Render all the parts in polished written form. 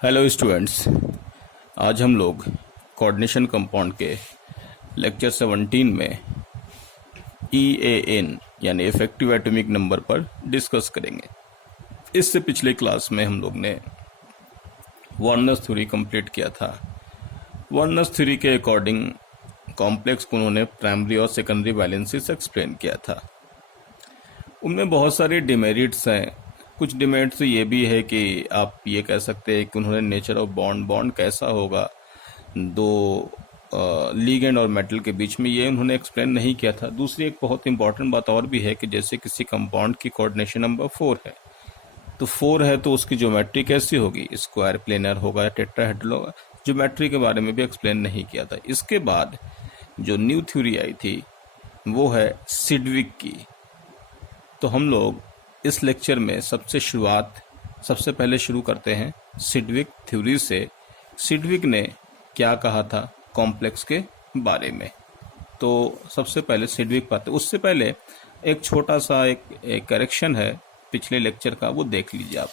Hello students. आज हम लोग कोऑर्डिनेशन कंपाउंड के लेक्चर 17 में EAN यानी इफेक्टिव एटॉमिक नंबर पर डिस्कस करेंगे। इससे पिछले क्लास में हम लोग ने वार्नर्स थ्योरी कंप्लीट किया था। वार्नर्स थ्योरी के अकॉर्डिंग कॉम्प्लेक्स को उन्होंने प्राइमरी और सेकेंडरी वैलेंसीज एक्सप्लेन किया था। उनमें बहुत सारे डिमेरिट्स हैं। कुछ डिमेरिट्स ये भी है कि आप ये कह सकते हैं कि उन्होंने नेचर ऑफ बॉन्ड कैसा होगा दो लीगेंड और मेटल के बीच में, ये उन्होंने एक्सप्लेन नहीं किया था। दूसरी एक बहुत इंपॉर्टेंट बात और भी है कि जैसे किसी कंपाउंड की कोऑर्डिनेशन नंबर 4 है, तो 4 है तो उसकी ज्योमेट्री कैसी होगी, स्क्वायर प्लेनर होगा या टेट्राहेड्रल होगा। ज्योमेट्री के बारे में भी एक्सप्लेन नहीं किया था। इसके बाद जो न्यू थ्योरी आई थी वो है सिडविक की। तो हम लोग इस लेक्चर में सबसे पहले शुरू करते हैं सिडविक थ्योरी से। सिडविक ने क्या कहा था कॉम्प्लेक्स के बारे में, तो सबसे पहले सिडविक पाते। उससे पहले एक छोटा सा एक करेक्शन है पिछले लेक्चर का, वो देख लीजिए आप।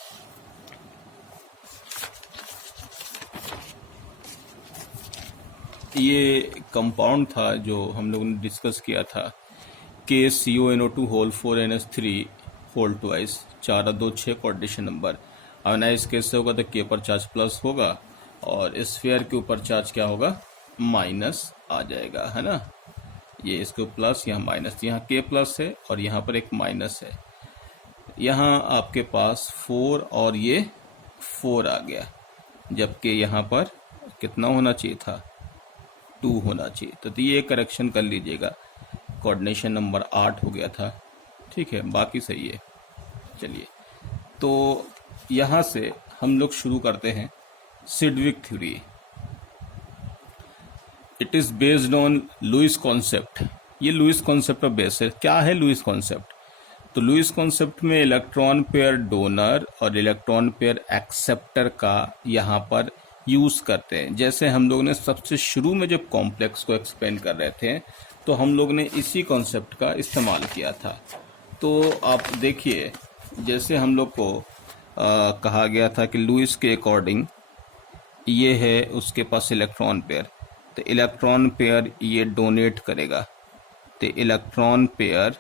ये कंपाउंड था जो हम लोगों ने डिस्कस किया था, KCONO2 whole 4NH3 whole twice 4 और 2 6 कोऑर्डिनेशन नंबर। आयोनाइज केस से होगा तो K पर चार्ज प्लस होगा और स्फीयर के ऊपर चार्ज क्या होगा, माइनस आ जाएगा, है ना। ये इसको प्लस, यहाँ माइनस, यहाँ K प्लस है और यहाँ पर एक माइनस है। यहाँ आपके पास 4 और ये 4 आ गया, जबकि यहाँ पर कितना होना चाहिए था, 2 होना चाहिए। तो ये करेक्शन कर लीजिएगा। कोऑर्डिनेशन नंबर 8 हो गया था, ठीक है, बाकी सही है। चलिए, तो यहाँ से हम लोग शुरू करते हैं Sidgwick theory. It is based on Lewis concept. ये लुईस कॉन्सेप्ट पर बेस है। क्या है लुईस कॉन्सेप्ट? तो लुईस कॉन्सेप्ट में इलेक्ट्रॉन पेयर डोनर और इलेक्ट्रॉन पेयर एक्सेप्टर का यहाँ पर यूज़ करते हैं। जैसे हम लोग ने सबसे शुरू में जब कॉम्प्लेक्स को एक्सप्लेन कर रहे थे तो हम लोग ने इसी कॉन्सेप्ट का इस्तेमाल किया था। तो आप देखिए, जैसे हम लोग को कहा गया था कि लुईस के अकॉर्डिंग ये है उसके पास इलेक्ट्रॉन पेयर, तो इलेक्ट्रॉन पेयर ये डोनेट करेगा, तो इलेक्ट्रॉन पेयर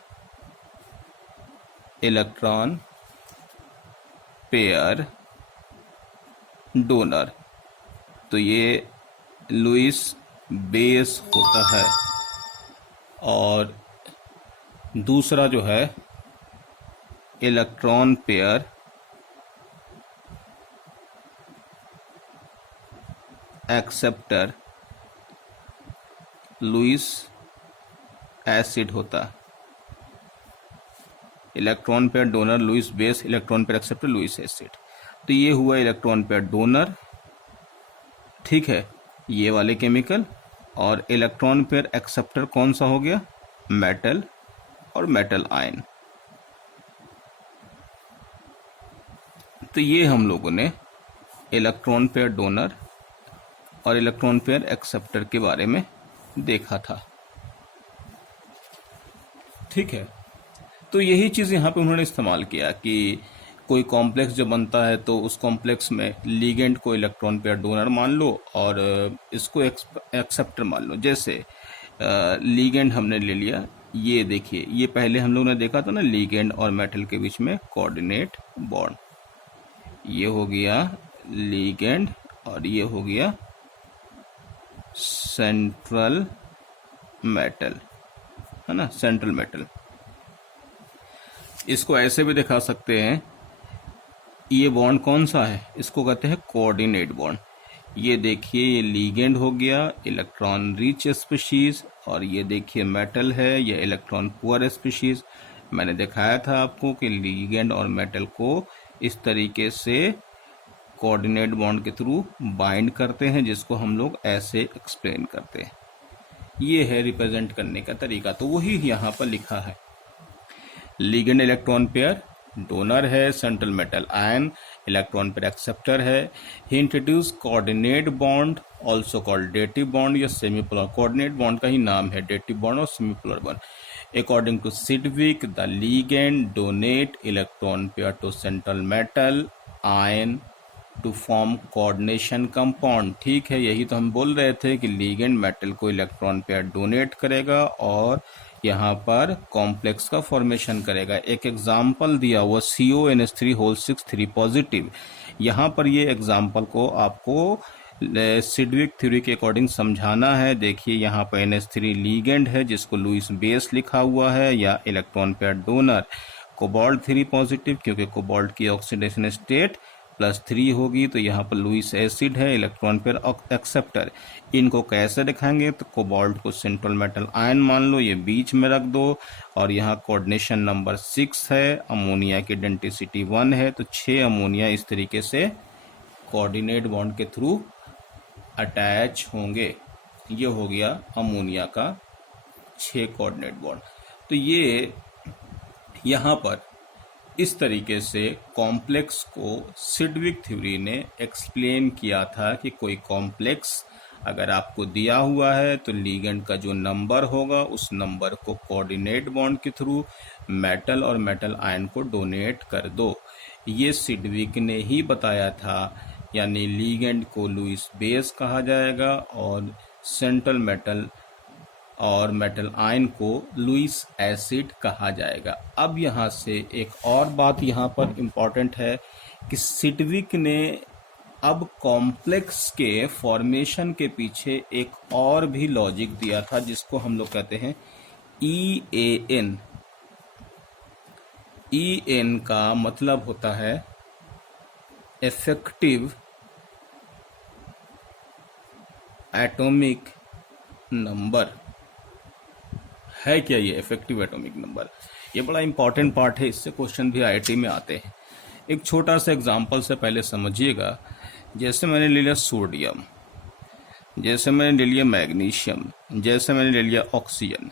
डोनर, तो ये लुईस बेस होता है। और दूसरा जो है electron pair acceptor, Lewis acid होता। Electron pair donor Lewis base, electron pair acceptor Lewis acid. तो ये हुआ इलेक्ट्रॉन पेयर डोनर, ठीक है, ये वाले केमिकल। और इलेक्ट्रॉन पेयर एक्सेप्टर कौन सा हो गया, मेटल और मेटल आयन। तो ये हम लोगों ने इलेक्ट्रॉन पेयर डोनर और इलेक्ट्रॉन पेयर एक्सेप्टर के बारे में देखा था, ठीक है। तो यही चीज़ यहाँ पे उन्होंने इस्तेमाल किया कि कोई कॉम्प्लेक्स जब बनता है तो उस कॉम्प्लेक्स में लीगेंड को इलेक्ट्रॉन पेयर डोनर मान लो और इसको एक्सेप्टर मान लो। जैसे लीगेंड हमने ले लिया, ये देखिए, ये पहले हम लोग ने देखा था ना, लीगेंड और मेटल के बीच में कोऑर्डिनेट बॉन्ड। ये हो गया लीगेंड और ये हो गया सेंट्रल मेटल, है ना, सेंट्रल मेटल। इसको ऐसे भी दिखा सकते हैं, ये बॉन्ड कौन सा है, इसको कहते हैं कोऑर्डिनेट बॉन्ड। ये देखिए, ये लीगेंड हो गया, इलेक्ट्रॉन रिच स्पीशीज, और ये देखिए मेटल है, ये इलेक्ट्रॉन पुअर स्पीशीज। मैंने दिखाया था आपको कि लीगेंड और मेटल को इस तरीके से कोऑर्डिनेट बॉन्ड के थ्रू बाइंड करते हैं, जिसको हम लोग ऐसे एक्सप्लेन करते हैं। ये है रिप्रेजेंट करने का तरीका। तो वही यहाँ पर लिखा है, लीगेंड इलेक्ट्रॉन पेयर डोनर है, central metal ion electron pair acceptor है। He introduce coordinate bond also called dative bond या सेमीपोलर। कोऑर्डिनेट बॉन्ड का ही नाम है डेटिव बॉन्ड और semipolar bond. According to Sidgwick, the ligand donate electron pair to central metal ion to form coordination compound. ठीक है, यही तो हम बोल रहे थे कि लिगेंड मेटल को इलेक्ट्रॉन पेयर डोनेट करेगा और यहाँ पर कॉम्प्लेक्स का फॉर्मेशन करेगा। एक एग्जाम्पल दिया हुआ CONH3 3 पॉजिटिव। यहाँ पर ये एग्जाम्पल को आपको सिडविक थ्योरी के अकॉर्डिंग समझाना है। देखिए यहाँ पर NH3 लीगेंड है जिसको लुईस बेस लिखा हुआ है या electron pair donor. Cobalt 3 positive, क्योंकि कोबाल्ट की ऑक्सीडेशन स्टेट +3 होगी, तो यहाँ पर लुईस एसिड है, इलेक्ट्रॉन पेयर एक्सेप्टर। इनको कैसे दिखाएंगे, तो कोबाल्ट को सेंट्रल मेटल आयन मान लो, ये बीच में रख दो, और यहाँ कोऑर्डिनेशन नंबर 6 है, अमोनिया की डेंसिटी 1 है, तो 6 अमोनिया इस तरीके से कोऑर्डिनेट बॉन्ड के थ्रू अटैच होंगे। ये हो गया अमोनिया का 6 कोऑर्डिनेट बॉन्ड। तो ये यहाँ पर इस तरीके से कॉम्प्लेक्स को सिडविक थ्योरी ने एक्सप्लेन किया था कि कोई कॉम्प्लेक्स अगर आपको दिया हुआ है तो लीगेंड का जो नंबर होगा उस नंबर को कोऑर्डिनेट बॉन्ड के थ्रू मेटल और मेटल आयन को डोनेट कर दो। ये सिडविक ने ही बताया था, यानी लीगेंड को लुईस बेस कहा जाएगा और सेंट्रल मेटल और मेटल आयन को लुईस एसिड कहा जाएगा। अब यहाँ से एक और बात यहाँ पर इम्पॉर्टेंट है कि सिडविक ने अब कॉम्प्लेक्स के फॉर्मेशन के पीछे एक और भी लॉजिक दिया था जिसको हम लोग कहते हैं EAN। EAN का मतलब होता है इफेक्टिव एटॉमिक नंबर। है क्या ये इफेक्टिव एटॉमिक नंबर? ये बड़ा इंपॉर्टेंट पार्ट है, इससे क्वेश्चन भी IIT में आते हैं। एक छोटा सा एग्जांपल से पहले समझिएगा। जैसे मैंने ले लिया सोडियम, जैसे मैंने ले लिया मैग्नीशियम, जैसे मैंने ले लिया ऑक्सीजन।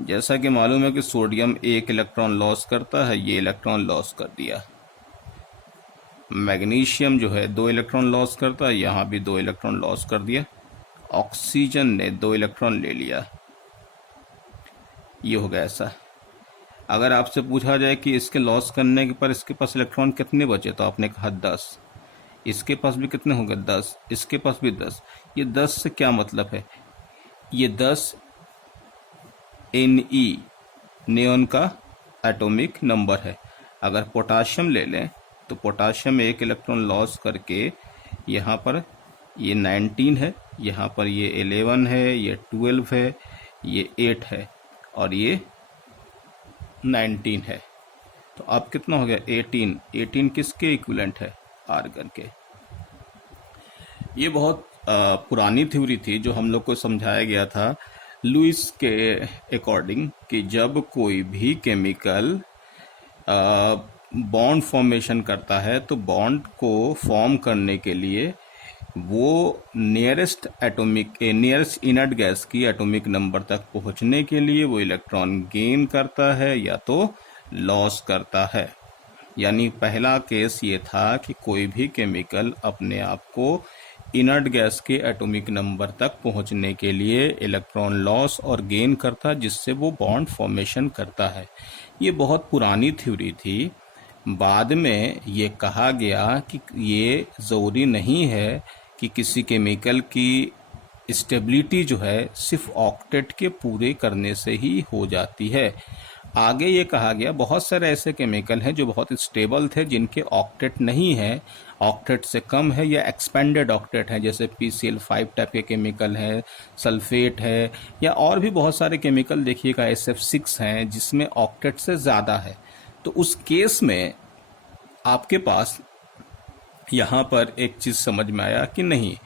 जैसा कि मालूम है कि सोडियम 1 इलेक्ट्रॉन लॉस करता है, ये इलेक्ट्रॉन लॉस कर दिया। मैग्नीशियम जो है 2 इलेक्ट्रॉन लॉस करता है, यहाँ भी 2 इलेक्ट्रॉन लॉस कर दिया। ऑक्सीजन ने 2 इलेक्ट्रॉन ले लिया, ये हो गया ऐसा। अगर आपसे पूछा जाए कि इसके लॉस करने के पर इसके पास इलेक्ट्रॉन कितने बचे, तो आपने कहा 10। इसके पास भी कितने हो गए? 10। इसके पास भी 10। ये 10 से क्या मतलब है? ये 10 Ne नियॉन का एटॉमिक नंबर है। अगर पोटाशियम ले लें तो पोटाशियम 1 इलेक्ट्रॉन लॉस करके यहाँ पर ये 19 है, यहाँ पर ये 11 है, ये 12 है, ये 8 है और ये 19 है। तो अब कितना हो गया? 18। 18 किसके इक्विवेलेंट है? आर्गन के। ये बहुत पुरानी थ्योरी थी जो हम लोग को समझाया गया था लुईस के अकॉर्डिंग कि जब कोई भी केमिकल बॉन्ड फॉर्मेशन करता है तो बॉन्ड को फॉर्म करने के लिए वो नियरेस्ट इनर्ट गैस की एटॉमिक नंबर तक पहुंचने के लिए वो इलेक्ट्रॉन गेन करता है या तो लॉस करता है। यानी पहला केस ये था कि कोई भी केमिकल अपने आप को इनर्ट गैस के एटॉमिक नंबर तक पहुंचने के लिए इलेक्ट्रॉन लॉस और गेन करता, जिससे वो बॉन्ड फॉर्मेशन करता है। ये बहुत पुरानी थ्योरी थी। बाद में ये कहा गया कि ये ज़रूरी नहीं है कि किसी केमिकल की स्टेबिलिटी जो है सिर्फ ऑक्टेट के पूरे करने से ही हो जाती है। आगे ये कहा गया बहुत सारे ऐसे केमिकल हैं जो बहुत स्टेबल थे, जिनके ऑक्टेट नहीं है, ऑक्टेट से कम है या एक्सपेंडेड ऑक्टेट है, जैसे PCl5 टाइप के केमिकल है, सल्फेट है, या और भी बहुत सारे केमिकल देखिएगा SF6 हैं जिसमें ऑक्टेट से ज़्यादा है। तो उस केस में आपके पास यहाँ पर एक चीज़ समझ में आया कि नहीं,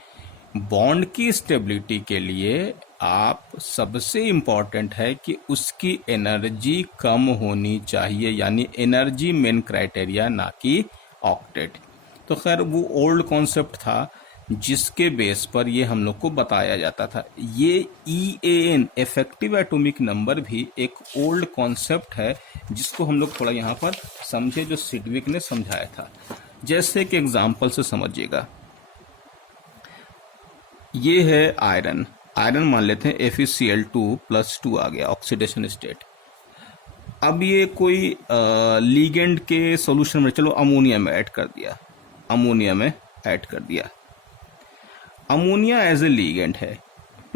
बॉन्ड की स्टेबिलिटी के लिए आप सबसे इम्पॉर्टेंट है कि उसकी एनर्जी कम होनी चाहिए, यानी एनर्जी मेन क्राइटेरिया, ना कि ऑक्टेट। तो खैर वो ओल्ड कॉन्सेप्ट था जिसके बेस पर ये हम लोग को बताया जाता था। ये EAN इफेक्टिव एटॉमिक नंबर भी एक ओल्ड कॉन्सेप्ट है जिसको हम लोग थोड़ा यहाँ पर समझे, जो सिडविक ने समझाया था। जैसे कि एग्जाम्पल से समझिएगा, ये है आयरन। आयरन मान लेते हैं FeCl2+2 आ गया ऑक्सीडेशन स्टेट। अब ये कोई लीगेंड के सॉल्यूशन में, चलो अमोनिया में ऐड कर दिया, अमोनिया में ऐड कर दिया। अमोनिया एज ए लीगेंड है,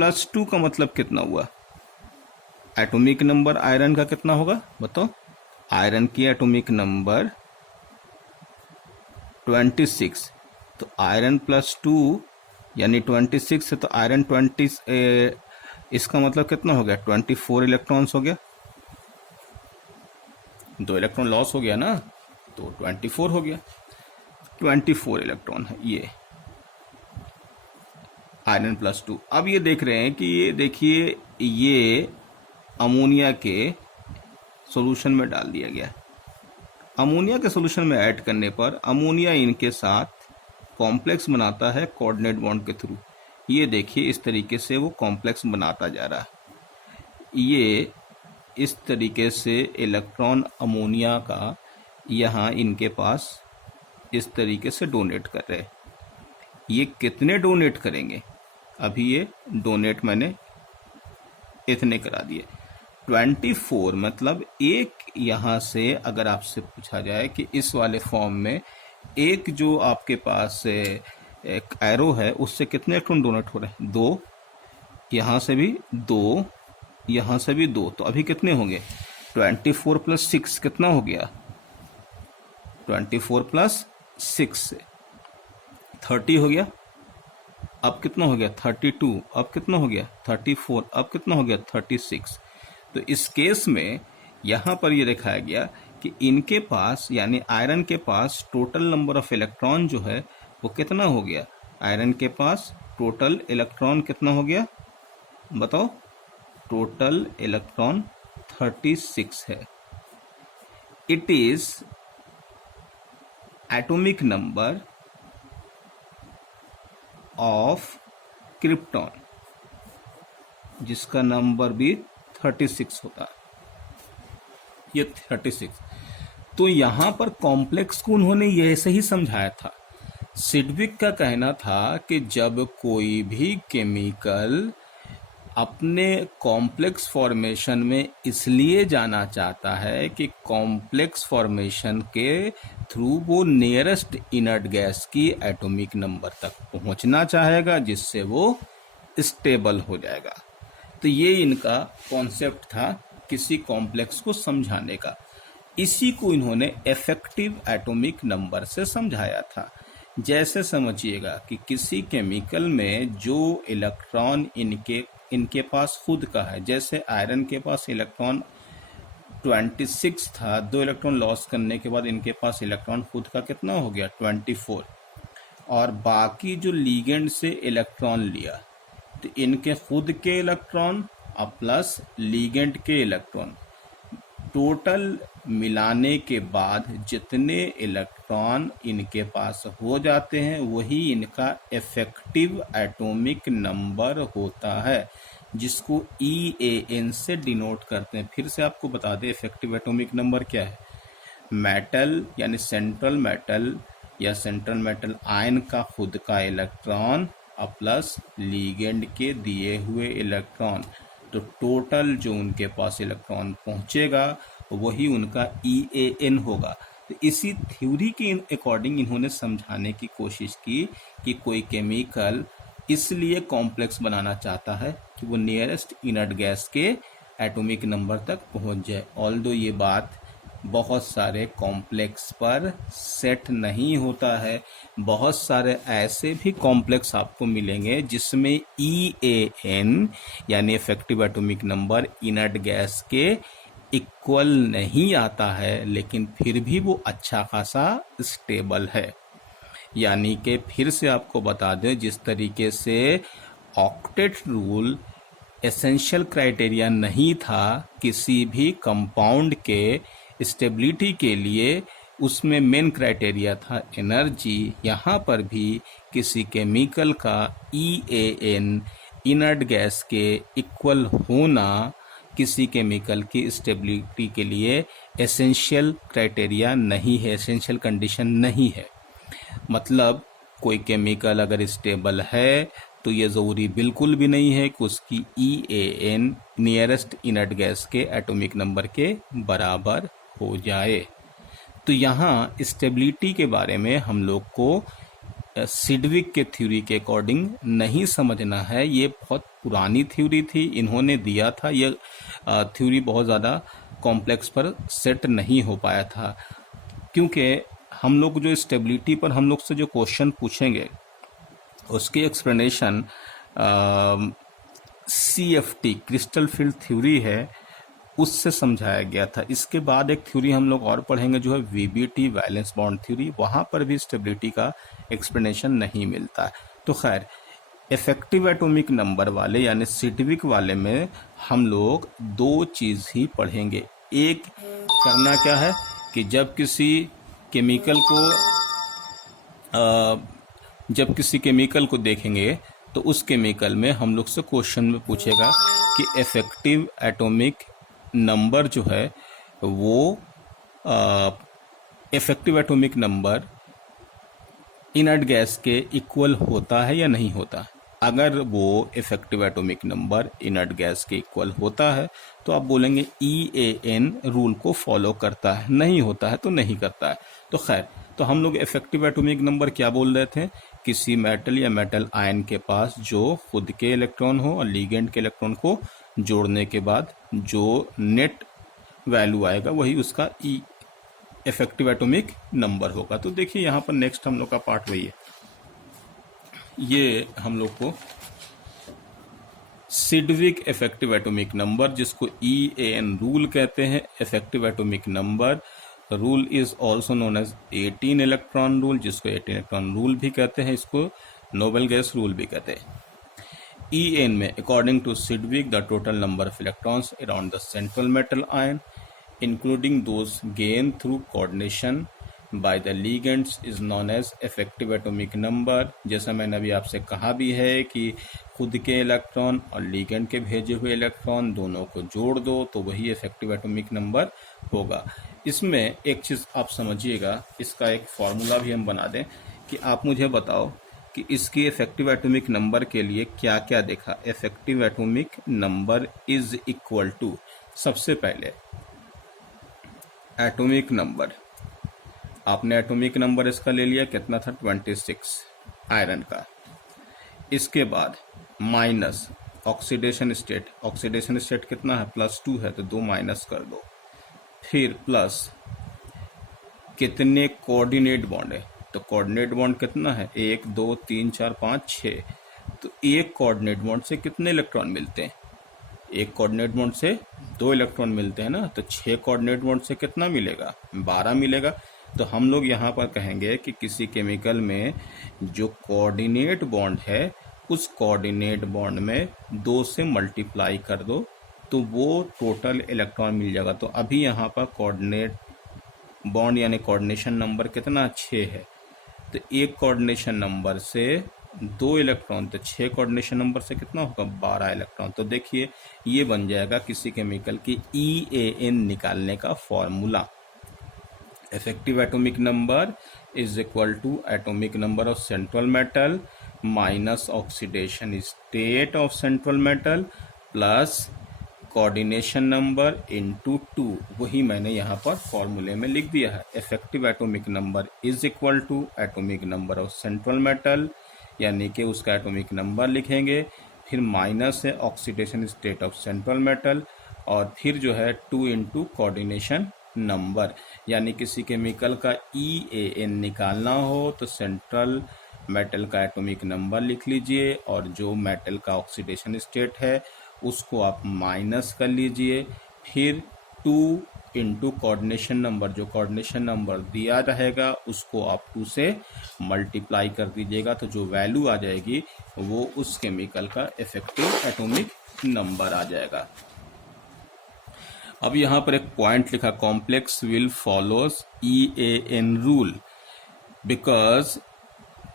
+2 का मतलब कितना हुआ? एटॉमिक नंबर आयरन का कितना होगा बताओ? आयरन की एटॉमिक नंबर 26, तो आयरन +2 यानी 26 है, तो आयरन 20, इसका मतलब कितना हो गया? 24 इलेक्ट्रॉन्स हो गया। 2 इलेक्ट्रॉन लॉस हो गया ना, तो 24 हो गया। 24 इलेक्ट्रॉन है ये आयरन +2। अब ये देख रहे हैं कि ये देखिए ये अमोनिया के सॉल्यूशन में डाल दिया गया। अमोनिया के सॉल्यूशन में ऐड करने पर अमोनिया इनके साथ कॉम्प्लेक्स बनाता है कोऑर्डिनेट बॉन्ड के थ्रू। ये देखिए इस तरीके से वो कॉम्प्लेक्स बनाता जा रहा है। ये इस तरीके से इलेक्ट्रॉन अमोनिया का यहाँ इनके पास इस तरीके से डोनेट कर रहे हैं। ये कितने डोनेट करेंगे? अभी ये डोनेट मैंने इतने करा दिए। 24 मतलब एक, यहाँ से अगर आपसे पूछा जाए कि इस वाले फॉर्म में एक जो आपके पास एक एरो है उससे कितने इलेक्ट्रॉन डोनेट हो रहे हैं? 2, यहाँ से भी 2, यहाँ से भी 2, तो अभी कितने होंगे? 24 + 6 कितना हो गया? 24 + 6 30 हो गया। अब कितना हो गया? 32। अब कितना हो गया? 34। अब कितना हो गया? 36। तो इस केस में यहाँ पर ये दिखाया गया कि इनके पास यानी आयरन के पास टोटल नंबर ऑफ इलेक्ट्रॉन जो है वो कितना हो गया? आयरन के पास टोटल इलेक्ट्रॉन कितना हो गया बताओ? टोटल इलेक्ट्रॉन 36 है। It is atomic number of krypton, जिसका नंबर भी 36 होता है। ये 36। तो यहां पर कॉम्प्लेक्स को उन्होंने ये ऐसे ही समझाया था। सिडविक का कहना था कि जब कोई भी केमिकल अपने कॉम्प्लेक्स फॉर्मेशन में इसलिए जाना चाहता है कि कॉम्प्लेक्स फॉर्मेशन के थ्रू वो नियरेस्ट इनर्ट गैस की एटॉमिक नंबर तक पहुंचना चाहेगा, जिससे वो स्टेबल हो जाएगा। तो ये इनका कॉन्सेप्ट था किसी कॉम्प्लेक्स को समझाने का। इसी को इन्होंने इफेक्टिव एटॉमिक नंबर से समझाया था। जैसे समझिएगा कि किसी केमिकल में जो इलेक्ट्रॉन इनके पास खुद का है, जैसे आयरन के पास इलेक्ट्रॉन 26 था, 2 इलेक्ट्रॉन लॉस करने के बाद इनके पास इलेक्ट्रॉन खुद का कितना हो गया? 24। और बाकी जो लीगेंड से इलेक्ट्रॉन लिया तो इनके खुद के इलेक्ट्रॉन और प्लस लीगेंड के इलेक्ट्रॉन टोटल मिलाने के बाद जितने इलेक्ट्रॉन इनके पास हो जाते हैं वही इनका इफेक्टिव एटॉमिक नंबर होता है, जिसको EAN से डिनोट करते हैं। फिर से आपको बता दें इफेक्टिव एटॉमिक नंबर क्या है। मेटल यानी सेंट्रल मेटल या सेंट्रल मेटल आयन का खुद का इलेक्ट्रॉन और प्लस लीगेंड के दिए हुए इलेक्ट्रॉन, तो टोटल जो उनके पास इलेक्ट्रॉन पहुंचेगा वही उनका EAN होगा। तो इसी थ्योरी के अकॉर्डिंग इन्होंने समझाने की कोशिश की कि कोई केमिकल इसलिए कॉम्प्लेक्स बनाना चाहता है कि वो नियरेस्ट इनर्ट गैस के एटॉमिक नंबर तक पहुंच जाए। ऑल्दो ये बात बहुत सारे कॉम्प्लेक्स पर सेट नहीं होता है। बहुत सारे ऐसे भी कॉम्प्लेक्स आपको मिलेंगे जिसमें EAN यानी effective atomic number inert gas के इक्वल नहीं आता है, लेकिन फिर भी वो अच्छा खासा स्टेबल है। यानी कि फिर से आपको बता दें, जिस तरीके से ऑक्टेट रूल एसेंशियल क्राइटेरिया नहीं था किसी भी कंपाउंड के स्टेबिलिटी के लिए, उसमें मेन क्राइटेरिया था एनर्जी। यहाँ पर भी किसी केमिकल का EAN इनर्ट गैस के इक्वल होना किसी केमिकल की स्टेबिलिटी के लिए एसेंशियल क्राइटेरिया नहीं है, एसेंशियल कंडीशन नहीं है। मतलब कोई केमिकल अगर स्टेबल है तो ये ज़रूरी बिल्कुल भी नहीं है कि उसकी EAN नियरेस्ट इनर्ट गैस के एटॉमिक नंबर के बराबर हो जाए। तो यहाँ स्टेबिलिटी के बारे में हम लोग को सिडविक के थ्योरी के अकॉर्डिंग नहीं समझना है। ये बहुत पुरानी थ्योरी थी, इन्होंने दिया था। ये थ्योरी बहुत ज़्यादा कॉम्प्लेक्स पर सेट नहीं हो पाया था, क्योंकि हम लोग जो स्टेबिलिटी पर हम लोग से जो क्वेश्चन पूछेंगे उसकी explanation CFT crystal field theory है, उससे समझाया गया था। इसके बाद एक थ्योरी हम लोग और पढ़ेंगे जो है VBT वैलेंस बॉन्ड थ्योरी, वहाँ पर भी स्टेबिलिटी का एक्सप्लेनेशन नहीं मिलता है। तो खैर, इफेक्टिव एटॉमिक नंबर वाले यानी सिडविक वाले में हम लोग दो चीज़ ही पढ़ेंगे। एक करना क्या है कि जब किसी केमिकल को देखेंगे तो उस केमिकल में हम लोग से क्वेश्चन में पूछेगा कि इफेक्टिव एटॉमिक नंबर जो है वो effective atomic number inert gas के इक्वल होता है या नहीं होता। अगर वो effective atomic number inert gas के इक्वल होता है तो आप बोलेंगे EAN रूल को फॉलो करता है, नहीं होता है तो नहीं करता है। तो खैर, तो हम लोग इफेक्टिव एटॉमिक नंबर क्या बोल रहे थे, किसी मेटल या मेटल आयन के पास जो खुद के इलेक्ट्रॉन हो और लीगेंड के इलेक्ट्रॉन को जोड़ने के बाद जो नेट वैल्यू आएगा वही उसका इफेक्टिव एटॉमिक नंबर होगा। तो देखिए यहाँ पर नेक्स्ट हम लोग का पार्ट वही है। ये हम लोग को सिडविक इफेक्टिव एटॉमिक नंबर, जिसको EAN रूल कहते हैं, effective atomic number rule is also known as 18 electron rule, जिसको 18 इलेक्ट्रॉन रूल भी कहते हैं, इसको नोबेल गैस रूल भी कहते हैं। EAN में according to Sidgwick the total number of electrons around the central metal ion including those gain through coordination by the ligands is known as effective atomic number. जैसा मैंने अभी आपसे कहा भी है कि खुद के इलेक्ट्रॉन और लीगेंड के भेजे हुए इलेक्ट्रॉन दोनों को जोड़ दो तो वही इफेक्टिव एटॉमिक नंबर होगा। इसमें एक चीज़ आप समझिएगा, इसका एक फॉर्मूला भी हम बना दें कि आप मुझे बताओ कि इसकी इफेक्टिव एटॉमिक नंबर के लिए क्या क्या देखा। Effective atomic number is equal to, सबसे पहले एटॉमिक नंबर, आपने एटॉमिक नंबर इसका ले लिया, कितना था 26 आयरन का। इसके बाद minus oxidation state, oxidation state कितना है +2 है तो 2 माइनस कर दो। फिर प्लस कितने कोऑर्डिनेट बॉन्ड है, तो कोऑर्डिनेट बॉन्ड कितना है 1 2 3 4 5 6, तो एक कोऑर्डिनेट बॉन्ड से कितने इलेक्ट्रॉन मिलते हैं, एक कोऑर्डिनेट बॉन्ड से 2 इलेक्ट्रॉन मिलते हैं ना, तो 6 कोऑर्डिनेट बॉन्ड से कितना मिलेगा 12 मिलेगा। तो हम लोग यहाँ पर कहेंगे कि किसी केमिकल में जो कोऑर्डिनेट बॉन्ड है उस कोऑर्डिनेट बॉन्ड में 2 से मल्टीप्लाई कर दो तो वो टोटल इलेक्ट्रॉन मिल जाएगा। तो अभी यहाँ पर कोऑर्डिनेट बॉन्ड यानी कोऑर्डिनेशन नंबर कितना 6 है, तो एक कोऑर्डिनेशन नंबर से 2 इलेक्ट्रॉन, तो 6 कोऑर्डिनेशन नंबर से कितना होगा 12 इलेक्ट्रॉन। तो देखिए ये बन जाएगा किसी केमिकल की EAN निकालने का formula. Effective atomic number is equal to atomic number of central metal minus oxidation state of central metal plus coordination number into 2। वही मैंने यहाँ पर फॉर्मूले में लिख दिया है। Effective atomic number is equal to atomic number of central metal, यानी कि उसका एटॉमिक नंबर लिखेंगे, फिर माइनस है oxidation state of central metal, और फिर जो है 2 इंटू कोऑर्डिनेशन नंबर। यानी किसी केमिकल का EAN निकालना हो तो सेंट्रल मेटल का एटॉमिक नंबर लिख लीजिए और जो मेटल का ऑक्सीडेशन स्टेट है उसको आप माइनस कर लीजिए, फिर 2 इंटू कोऑर्डिनेशन नंबर, जो कोऑर्डिनेशन नंबर दिया रहेगा उसको आप 2 से मल्टीप्लाई कर दीजिएगा, तो जो वैल्यू आ जाएगी वो उस केमिकल का इफेक्टिव एटॉमिक नंबर आ जाएगा। अब यहाँ पर एक पॉइंट लिखा, complex will follows EAN rule because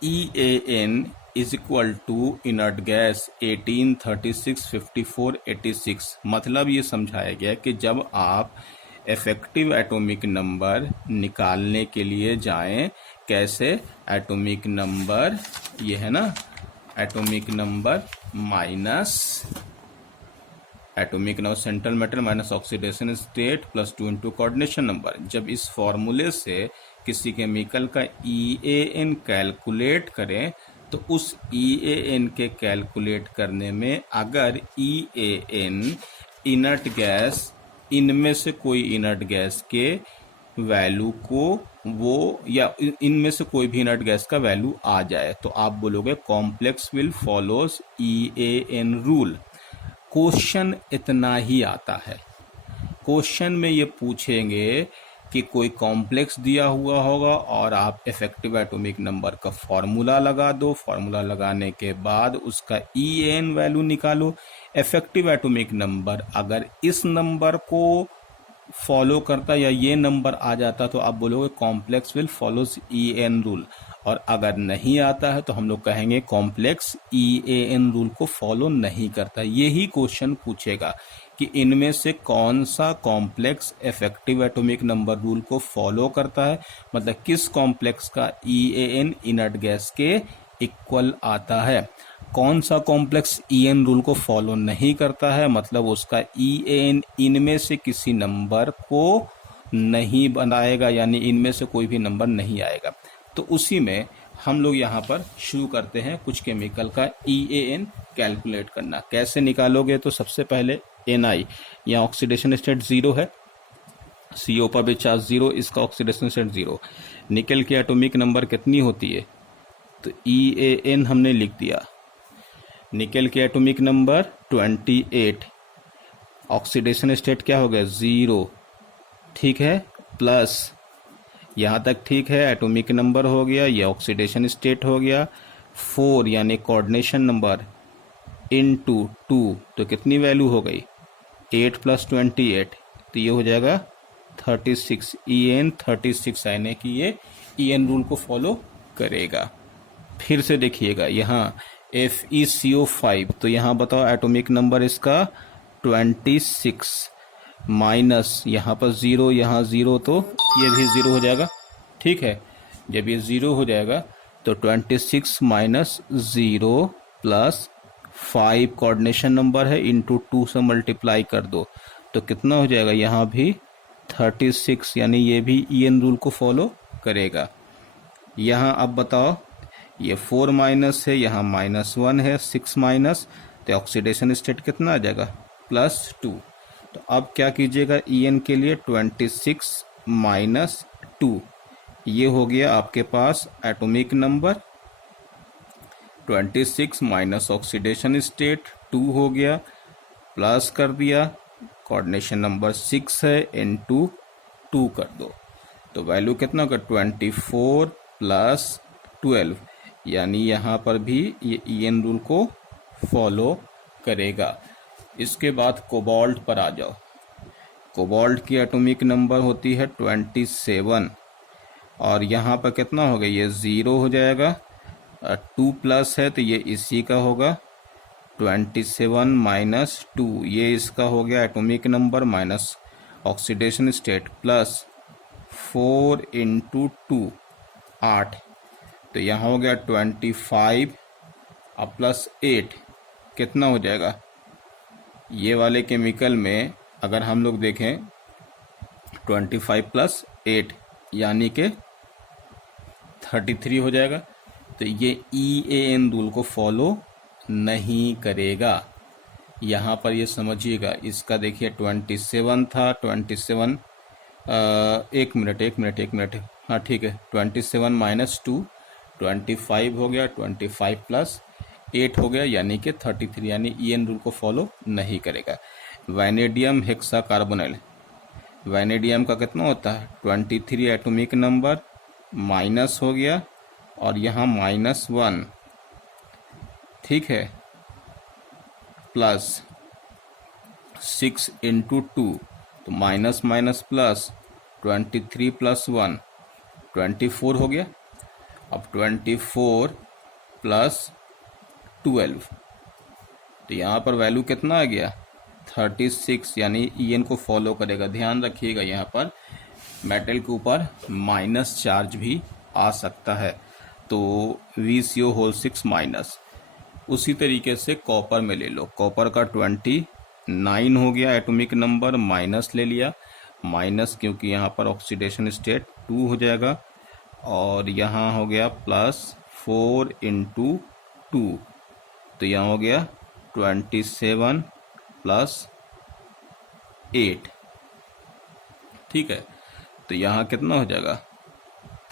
EAN is equal to inert gas 18 36 54 86। मतलब ये समझाया गया कि जब आप इफेक्टिव एटॉमिक नंबर निकालने के लिए जाएं, कैसे, एटॉमिक नंबर ये है ना, atomic number minus atomic number central metal minus oxidation state plus 2 into coordination number. जब इस फॉर्मूले से किसी केमिकल का EAN कैलकुलेट करें तो उस EAN के कैलकुलेट करने में अगर EAN इनर्ट गैस, इनमें से कोई इनर्ट गैस के वैल्यू को वो या इनमें से कोई भी इनर्ट गैस का वैल्यू आ जाए तो आप बोलोगे complex will follows EAN rule. Question इतना ही आता है। क्वेश्चन में ये पूछेंगे कि कोई कॉम्प्लेक्स दिया हुआ होगा और आप इफेक्टिव एटॉमिक नंबर का फॉर्मूला लगा दो। फॉर्मूला लगाने के बाद उसका EAN वैल्यू निकालो। इफेक्टिव एटॉमिक नंबर अगर इस नंबर को फॉलो करता या ये नंबर आ जाता तो आप बोलोगे complex will follows EAN rule. और अगर नहीं आता है तो हम लोग कहेंगे कॉम्प्लेक्स EAN रूल को फॉलो नहीं करता। यही क्वेश्चन पूछेगा कि इनमें से कौन सा complex effective atomic number rule को फॉलो करता है, मतलब किस कॉम्प्लेक्स का EAN इनर्ट गैस के इक्वल आता है। कौन सा कॉम्प्लेक्स EAN रूल को फॉलो नहीं करता है, मतलब उसका EAN इनमें से किसी नंबर को नहीं बनाएगा, यानी इनमें से कोई भी नंबर नहीं आएगा। तो उसी में हम लोग यहाँ पर शुरू करते हैं कुछ केमिकल का EAN कैलकुलेट करना। कैसे निकालोगे, तो सबसे पहले Na, यहाँ ऑक्सीडेशन स्टेट 0 है, CO पर भी चार्ज 0, इसका ऑक्सीडेशन स्टेट 0। निकल की एटॉमिक नंबर कितनी होती है, तो EAN हमने लिख दिया। निकल की एटॉमिक नंबर 28, ऑक्सीडेशन स्टेट क्या हो गया 0, ठीक है, प्लस यहाँ तक ठीक है, एटॉमिक नंबर हो गया, ये ऑक्सीडेशन स्टेट हो गया। 4 यानी कोऑर्डिनेशन नंबर इनटू 2, तो कितनी वैल्यू हो गई 8 + 28, तो ये हो जाएगा 36। EAN 36 यानी कि ये EAN रूल को फॉलो करेगा। फिर से देखिएगा यहाँ FeCO5, तो यहाँ बताओ एटॉमिक नंबर इसका 26 माइनस यहाँ पर 0, यहाँ 0, तो ये भी 0 हो जाएगा, ठीक है। जब ये 0 हो जाएगा तो 26 माइनस 0 प्लस 5 कोऑर्डिनेशन नंबर है, इंटू 2 से मल्टीप्लाई कर दो तो कितना हो जाएगा, यहाँ भी 36, यानी ये भी EAN रूल को फॉलो करेगा। यहाँ अब बताओ, ये 4 माइनस है, यहाँ -1 है, 6 माइनस, तो ऑक्सीडेशन स्टेट कितना आ जाएगा +2। तो अब क्या कीजिएगा, EN के लिए 26 माइनस 2, ये हो गया आपके पास atomic number. 26 minus oxidation state 2 हो गया, प्लस कर दिया, कोऑर्डिनेशन नंबर 6 है, इनटू 2 कर दो, तो वैल्यू कितना होगा 24 + 12, यानी यहाँ पर भी ये EN रूल को फॉलो करेगा। इसके बाद कोबाल्ट पर आ जाओ। कोबाल्ट की एटॉमिक नंबर होती है 27, और यहाँ पर कितना होगा, ये 0 हो जाएगा, 2 प्लस है तो ये इसी का होगा, 27 माइनस 2, ये इसका हो गया atomic number minus oxidation state, plus 4 into 2 8, तो यहाँ हो गया 25 और प्लस 8 कितना हो जाएगा। ये वाले केमिकल में अगर हम लोग देखें 25 + 8 यानी कि 33 हो जाएगा, तो ये EAN रूल को फॉलो नहीं करेगा। यहाँ पर ये समझिएगा, इसका देखिए 27 था, 27 एक मिनट, हाँ ठीक है, 27 माइनस 2 25 हो गया, 25 + 8 हो गया, यानी कि 33, यानी EN रूल को फॉलो नहीं करेगा। वैनेडियम हेक्साकार्बोनिल, वैनेडियम का कितना होता है 23 एटॉमिक नंबर, माइनस हो गया और यहाँ -1, ठीक है, प्लस 6 इंटू 2, तो माइनस माइनस प्लस 23 + 1 24 हो गया। अब 24 + 12, तो यहाँ पर वैल्यू कितना आ गया 36, यानी EN को फॉलो करेगा। ध्यान रखिएगा यहाँ पर मेटल के ऊपर माइनस चार्ज भी आ सकता है, तो VCO6 माइनस। उसी तरीके से कॉपर में ले लो, कॉपर का 20 9 हो गया एटॉमिक नंबर, माइनस ले लिया, माइनस क्योंकि यहाँ पर ऑक्सीडेशन स्टेट 2 हो जाएगा, और यहाँ हो गया प्लस 4 इंटू 2, तो यहाँ हो गया 27 प्लस 8। ठीक है, तो यहाँ कितना हो जाएगा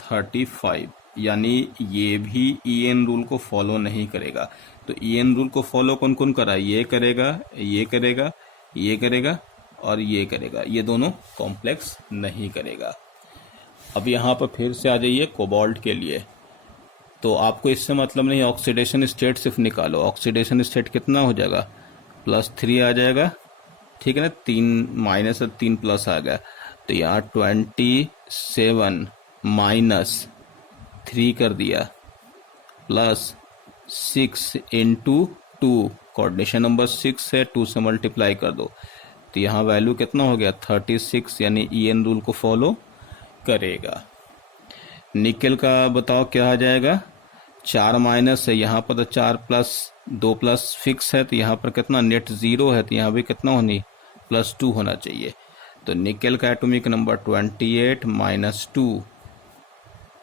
35, यानी ये भी EN रूल को फॉलो नहीं करेगा। तो EN रूल को फॉलो कौन कौन करा, ये करेगा, ये करेगा, ये करेगा और ये करेगा, ये दोनों कॉम्प्लेक्स नहीं करेगा। अब यहाँ पर फिर से आ जाइए कोबाल्ट के लिए। तो आपको इससे मतलब नहीं, ऑक्सीडेशन स्टेट सिर्फ निकालो। ऑक्सीडेशन स्टेट कितना हो जाएगा, +3 आ जाएगा, ठीक है ना, 3 माइनस और 3 प्लस आ गया, तो यहाँ 27 माइनस 3 कर दिया, प्लस 6 इंटू 2, कोऑर्डिनेशन नंबर 6 है, 2 से मल्टीप्लाई कर दो, तो यहाँ वैल्यू कितना हो गया 36, यानी EN रूल को फॉलो करेगा। निकेल का बताओ क्या आ जाएगा, 4 माइनस है, यहाँ पर तो 4 प्लस 2 प्लस फिक्स है, तो यहाँ पर कितना नेट 0 है, तो यहाँ भी कितना होनी +2 होना चाहिए। तो निकेल का atomic number 28 minus 2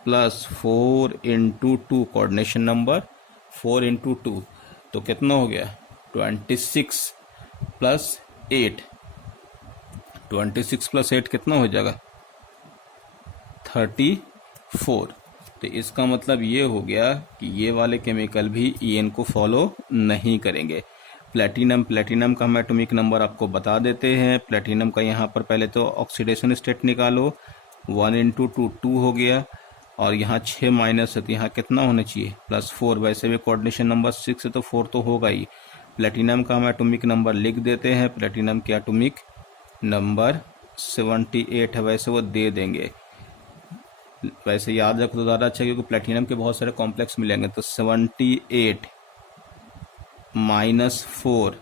plus 4 into 2, coordination number 4 into 2, तो कितना हो गया 26 प्लस 8, 26 प्लस 8 कितना हो जाएगा 34। तो इसका मतलब ये हो गया कि ये वाले केमिकल भी EN को फॉलो नहीं करेंगे। प्लेटिनम का हम एटॉमिक नंबर आपको बता देते हैं। प्लेटिनम का यहाँ पर पहले तो ऑक्सीडेशन स्टेट निकालो, 1 इंटू 2 2 हो गया, और यहाँ 6 माइनस है, तो यहाँ कितना होना चाहिए +4, वैसे भी कोऑर्डिनेशन नंबर 6 है तो 4 तो होगा ही। प्लेटिनम का हम एटॉमिक नंबर लिख देते हैं, प्लेटिनम के एटॉमिक नंबर 78 है, वैसे वो दे देंगे, वैसे याद रखो तो ज़्यादा अच्छा, क्योंकि प्लेटिनम के बहुत सारे कॉम्प्लेक्स मिलेंगे। तो 78 माइनस 4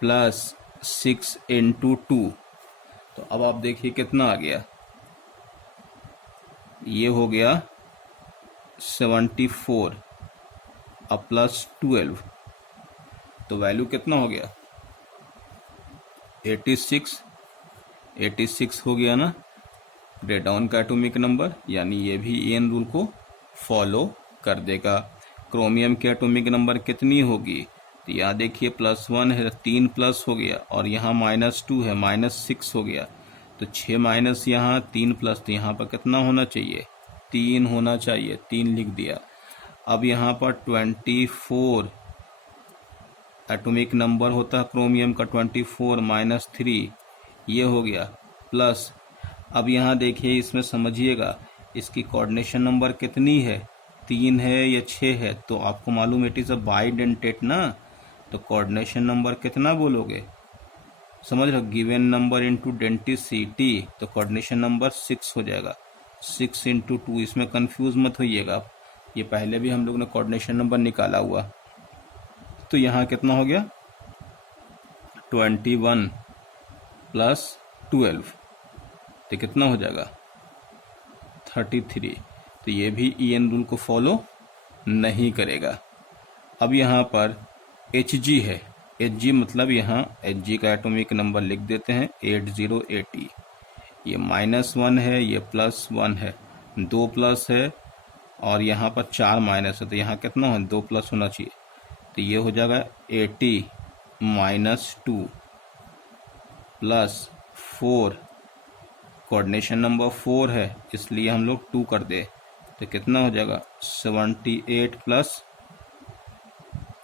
प्लस 6 इंटू 2, तो अब आप देखिए कितना आ गया, ये हो गया 74 अब प्लस 12, तो वैल्यू कितना हो गया 86 हो गया ना ब्रेकडाउन का एटॉमिक नंबर, यानी ये भी EN रूल को फॉलो कर देगा। क्रोमियम की एटॉमिक नंबर कितनी होगी, तो यहाँ देखिए +1 है, 3 प्लस हो गया, और यहाँ -2 है, -6 हो गया, तो 6 माइनस यहाँ 3 प्लस, तो यहाँ पर कितना होना चाहिए 3 होना चाहिए, 3 लिख दिया। अब यहाँ पर 24 एटॉमिक नंबर होता है क्रोमियम का, 24 -3 ये हो गया, प्लस अब यहाँ देखिए इसमें समझिएगा इसकी कोऑर्डिनेशन नंबर कितनी है, 3 है या 6 है, तो आपको मालूम इट इज़ अ बाइडेंटेट ना, तो कोऑर्डिनेशन नंबर कितना बोलोगे, समझ रहे हो, गिवन नंबर इंटू डेंटिसिटी, तो कोऑर्डिनेशन नंबर 6 हो जाएगा, 6 इंटू 2, इसमें कंफ्यूज मत होइएगा, ये पहले भी हम लोग ने कोऑर्डिनेशन नंबर निकाला हुआ। तो यहाँ कितना हो गया 21 प्लस 12, तो कितना हो जाएगा 33, तो ये भी EN रूल को फॉलो नहीं करेगा। अब यहाँ पर Hg है, Hg मतलब यहाँ Hg का एटॉमिक नंबर लिख देते हैं 8080, ये -1 है, ये +1 है, 2 प्लस है, और यहाँ पर 4 माइनस है, तो यहाँ कितना है 2 प्लस होना चाहिए, तो ये हो जाएगा 80 -2 प्लस 4, कोऑर्डिनेशन नंबर 4 है इसलिए हम लोग 2 कर दे, तो कितना हो जाएगा 78 प्लस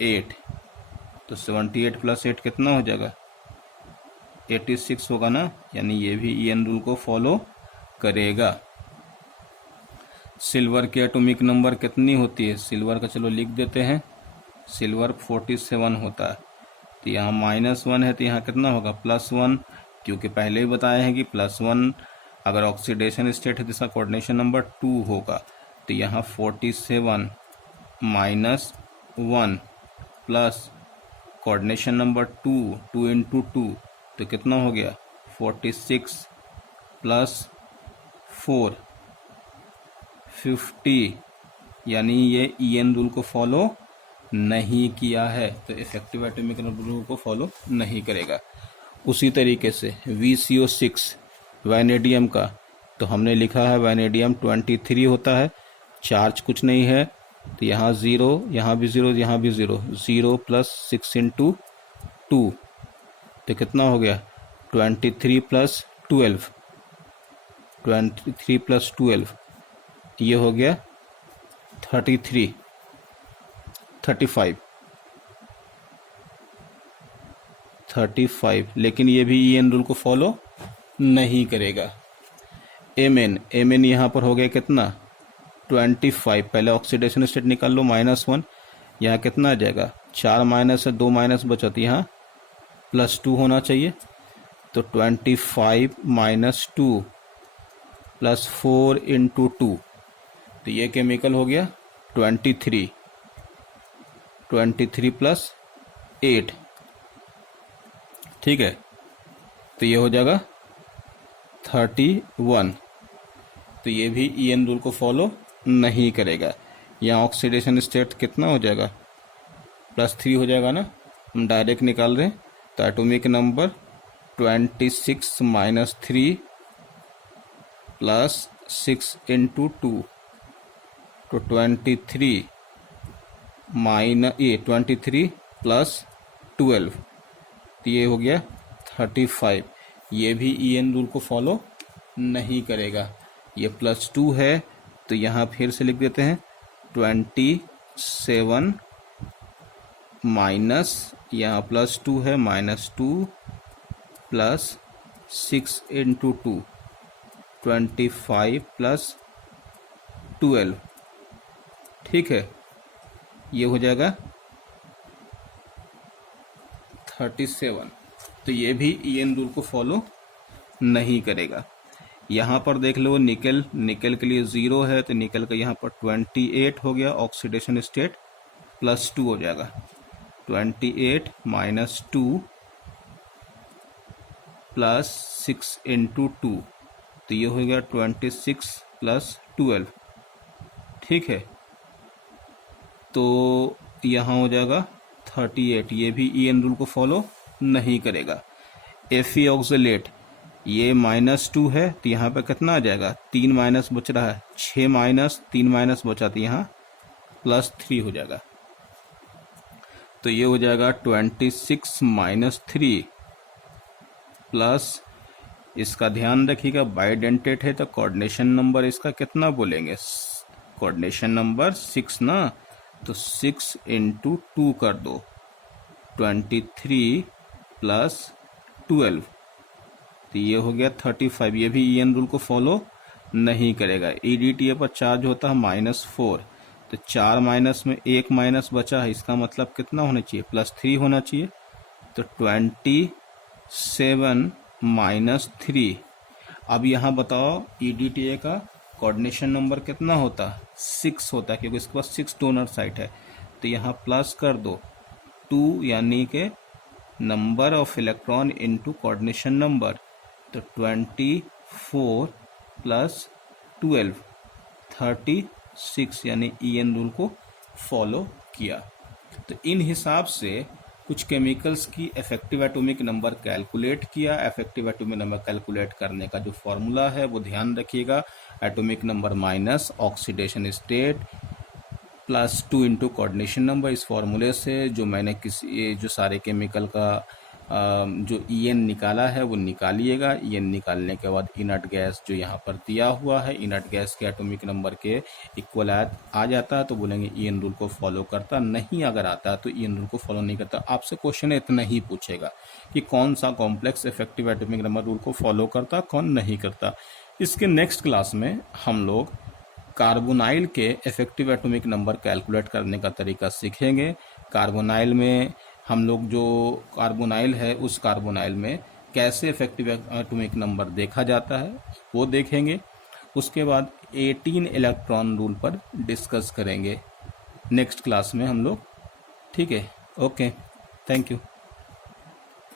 8, तो 78 प्लस 8 कितना हो जाएगा 86 होगा ना, यानी ये भी EN रूल को फॉलो करेगा। सिल्वर की एटॉमिक नंबर कितनी होती है, सिल्वर का चलो लिख देते हैं, सिल्वर 47 होता है, तो यहाँ -1 है, तो यहाँ कितना होगा +1, क्योंकि पहले ही बताए हैं कि +1 अगर ऑक्सीडेशन स्टेट है तो इसका कोऑर्डिनेशन नंबर 2 होगा, तो यहाँ 47 -1 प्लस कोऑर्डिनेशन नंबर 2 इंटू 2, तो कितना हो गया 46 प्लस 4 50, यानी ये EN रूल को फॉलो नहीं किया है तो इफेक्टिव एटॉमिक नंबर रूल को फॉलो नहीं करेगा। उसी तरीके से VCO6 वैनेडियम का, तो हमने लिखा है वैनेडियम 23 होता है, चार्ज कुछ नहीं है, तो यहाँ 0, यहाँ भी 0, यहाँ भी 0, 0 + 6 × 2, तो कितना हो गया 23 + 12, 23 + 12, ये हो गया 35, 35, लेकिन ये भी EN रूल को फॉलो नहीं करेगा। Mn यहाँ पर हो गया कितना 25, पहले ऑक्सीडेशन स्टेट निकाल लो -1, यहाँ कितना आ जाएगा 4 माइनस है 2 माइनस बचा, तो यहाँ +2 होना चाहिए, तो 25 - 2 + 4 × 2, तो ये केमिकल हो गया 23 + 8, ठीक है, तो ये हो जाएगा 31, तो ये भी EN रूल को फॉलो नहीं करेगा। यहाँ ऑक्सीडेशन स्टेट कितना हो जाएगा +3 हो जाएगा ना, हम डायरेक्ट निकाल रहे हैं, तो एटॉमिक नंबर 26 - 3 + 6 × 2, तो 23 + 12, तो ये हो गया 35, ये भी EN रूल को फॉलो नहीं करेगा। ये +2 है, तो यहाँ फिर से लिख देते हैं 27 माइनस, यहाँ +2 है, -2 + 6 × 2, 25 + 12, ठीक है, ये हो जाएगा 37, तो ये भी EN रूल को फॉलो नहीं करेगा। यहाँ पर देख लो निकल के लिए 0 है, तो निकल का यहाँ पर 28 हो गया, ऑक्सीडेशन स्टेट +2 हो जाएगा, 28 - 2 + 6 × 2, तो ये हो गया 26 + 12, ठीक है, तो यहाँ हो जाएगा 38, ये भी EN रूल को फॉलो नहीं करेगा। Fe ऑक्सलेट ये -2 है, तो यहाँ पे कितना आ जाएगा 3 माइनस बच रहा है, 6 माइनस 3 माइनस बचा, तो यहाँ +3 हो जाएगा, तो ये हो जाएगा 26 - 3 प्लस, इसका ध्यान रखिएगा बाइडेंटेट है, तो कोऑर्डिनेशन नंबर इसका कितना बोलेंगे, कोऑर्डिनेशन नंबर 6 ना, तो 6 × 2 कर दो, 23 + 12, तो ये हो गया 35, ये भी EN रूल को फॉलो नहीं करेगा। EDTA पर चार्ज होता है -4, तो 4 माइनस में 1 माइनस बचा है, इसका मतलब कितना होना चाहिए +3 होना चाहिए, तो 27 - 3। अब यहाँ बताओ EDTA का कोऑर्डिनेशन नंबर कितना होता है 6 होता है, क्योंकि इसके पास 6 डोनर साइट है, तो यहाँ प्लस कर दो 2, यानी कि number of electron into coordination number, तो 24 + 12 36, यानी EN रूल को फॉलो किया। तो इन हिसाब से कुछ केमिकल्स की इफेक्टिव एटॉमिक नंबर कैलकुलेट किया। इफेक्टिव एटॉमिक नंबर कैलकुलेट करने का जो फॉर्मूला है वो ध्यान रखिएगा, atomic number minus oxidation state +2 into coordination number. इस फॉर्मूले से जो मैंने जो सारे केमिकल का जो EN निकाला है वो निकालिएगा। EN निकालने के बाद इनर्ट गैस जो यहाँ पर दिया हुआ है, इनर्ट गैस के एटॉमिक नंबर के इक्वल आ जाता है तो बोलेंगे EN रूल को फॉलो करता, नहीं अगर आता है तो EN रूल को फॉलो नहीं करता। आपसे क्वेश्चन इतना ही पूछेगा कि कौन सा complex effective atomic number rule को फॉलो करता, कौन नहीं करता। इसके नेक्स्ट क्लास में हम लोग कार्बोनाइल के इफेक्टिव एटॉमिक नंबर कैलकुलेट करने का तरीका सीखेंगे। कार्बोनाइल में हम लोग जो कार्बोनाइल है उस कार्बोनाइल में कैसे इफेक्टिव एटॉमिक नंबर देखा जाता है वो देखेंगे। उसके बाद 18 इलेक्ट्रॉन रूल पर डिस्कस करेंगे नेक्स्ट क्लास में हम लोग। ठीक है, ओके, थैंक यू।